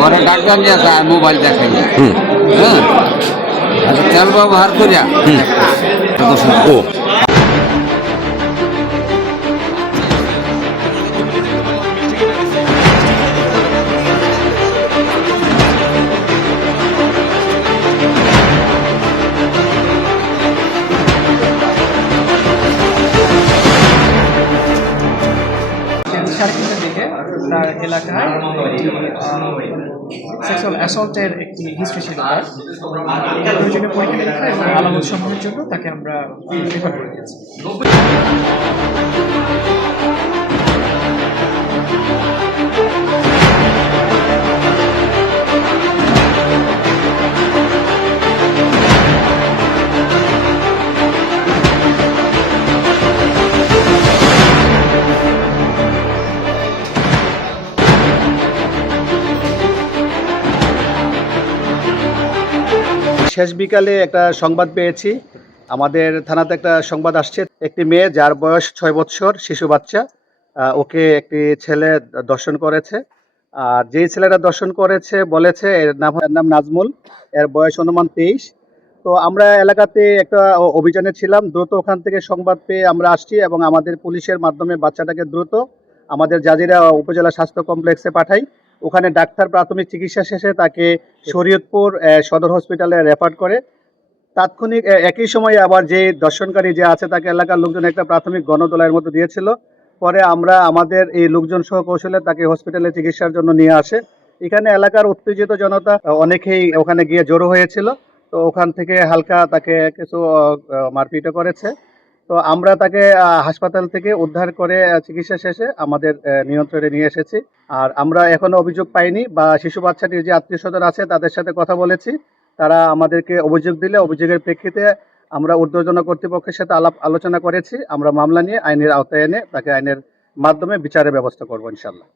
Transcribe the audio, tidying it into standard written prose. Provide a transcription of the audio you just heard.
পরে ডাক্তার নিয়ে আসা মোবাইল দেখেন, হ্যাঁ, আচ্ছা তেল ব্যবহার করিয়া ও সাড়ে তিনটার দিকে তার এলাকায় সেক্সুয়াল অ্যাসল্টের একটি হিস্ট্রি ছিল তার প্রয়োজনীয় পরীক্ষা নিরীক্ষা এবং আলামত সমূহের জন্য তাকে আমরা রেফার করে দিয়েছি। শেষ বিকালে একটা সংবাদ পেয়েছি, আমাদের থানাতে একটা সংবাদ আসছে, একটি মেয়ে যার বয়স 6 বছর, শিশু বাচ্চা, ওকে একটি ছেলে দর্শন করেছে। আর যেই ছেলেটা দর্শন করেছে বলেছে এর নাম নাজমুল, এর বয়স অনুমান 23। তো আমরা এলাকাতে একটা অভিযানে ছিলাম, দ্রুত ওখান থেকে সংবাদ পেয়ে আমরা আসছি এবং আমাদের পুলিশের মাধ্যমে বাচ্চাটাকে দ্রুত আমাদের জাজিরা উপজেলা স্বাস্থ্য কমপ্লেক্সে পাঠাই। ওখানে ডাক্তার প্রাথমিক চিকিৎসা শেষে তাকে শরীয়তপুর সদর হসপিটালে রেফার করে। তাৎক্ষণিক একই সময়ে আবার যে দর্শনকারী যে আছে তাকে এলাকার লোকজন একটা প্রাথমিক গণদোলাইয়ের মতো দিয়েছিল। পরে আমরা আমাদের এই লোকজন সহ কৌশলে তাকে হসপিটালে চিকিৎসার জন্য নিয়ে আসে। এখানে এলাকার উত্তেজিত জনতা অনেকেই ওখানে গিয়ে জড়ো হয়েছিল। তো ওখান থেকে হালকা তাকে কিছু মারপিটও করেছে। তো আমরা তাকে হাসপাতাল থেকে উদ্ধার করে চিকিৎসা শেষে আমাদের নিয়ন্ত্রণে নিয়ে এসেছি। আর আমরা এখনো অভিযোগ পাইনি, বা শিশু বাচ্চাটির যে আত্মীয় স্বজন আছে তাদের সাথে কথা বলেছি, তারা আমাদেরকে অভিযোগ দিলে অভিযোগের প্রেক্ষিতে আমরা ঊর্ধ্বতন কর্তৃপক্ষের সাথে আলোচনা করেছি। আমরা মামলা নিয়ে আইনের আওতায় এনে তাকে আইনের মাধ্যমে বিচারের ব্যবস্থা করবো ইনশাল্লাহ।